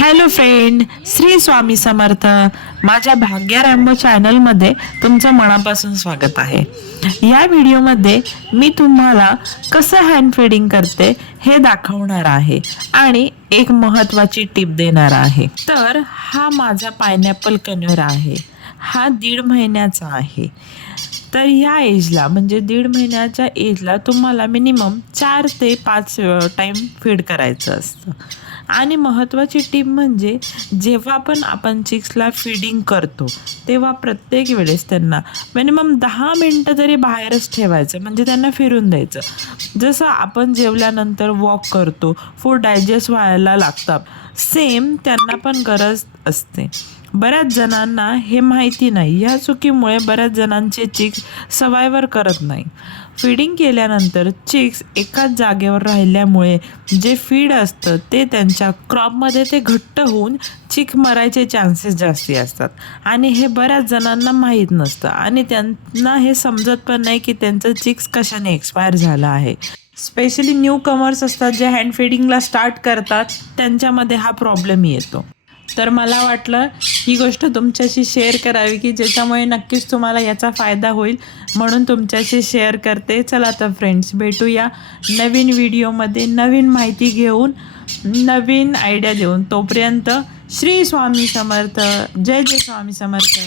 Hello friend, Shri Swami Samarth. माझ्या भाग्या Rambo चॅनलमध्ये तुमचं मनापासून स्वागत आहे. या व्हिडिओमध्ये मी तुम्हाला कसं हँड फीडिंग करते हे दाखवणार आहे आणि एक महत्त्वाची टिप देणार आहे. तर हा माझा पायनॅपल कन्व्हर आहे. हा 1.5 महिन्याचा आहे. तर ह्या एजला म्हणजे 1.5 महिन्याच्या एजला तुम्हाला मिनिमम 4 ते 5 टाईम फीड करायचं असतं. आणि महत्त्वाची टीप म्हणजे जेव्हा पण आपण चिक्सला फीडिंग करतो तेव्हा प्रत्येक वेळेस त्यांना मिनिमम 10 मिनटं तरी बाहेरच ठेवायचं, म्हणजे त्यांना फिरून द्यायचं. जसं आपण जेवल्यानंतर वॉक करतो, फूड डायजेस्ट व्हायला लागतात, सेम त्यांना पण गरज असते. बऱ्याच जणांना हे माहिती नाही. या चुकीमुळे बऱ्याच जणांचे चिक्स सर्वायव्ह करत नाही. फीडिंग केल्यानंतर चिक्स एकाच जागेवर राहिल्यामुळे जे फीड असतं ते त्यांच्या क्रॉपमध्ये ते घट्ट होऊन चिक मरायचे चान्सेस जास्ती असतात आणि हे बऱ्याच जणांना माहीत नसतं आणि त्यांना हे समजत पण नाही की त्यांचं चिक्स कशाने एक्सपायर झालं आहे. स्पेशली न्यू कमर्स असतात जे हँड फीडिंगला स्टार्ट करतात, त्यांच्यामध्ये हा प्रॉब्लेम येतो. तर मला वाटलं ही गोष्ट तुमच्याशी शेअर करावी की ज्याच्यामुळे नक्कीच तुम्हाला याचा फायदा होईल, म्हणून तुमच्याशी शेअर करते. चला तर फ्रेंड्स, भेटूया नवीन व्हिडिओमध्ये नवीन माहिती घेऊन, नवीन आयडिया देऊन. तोपर्यंत श्री स्वामी समर्थ. जय जय स्वामी समर्थ.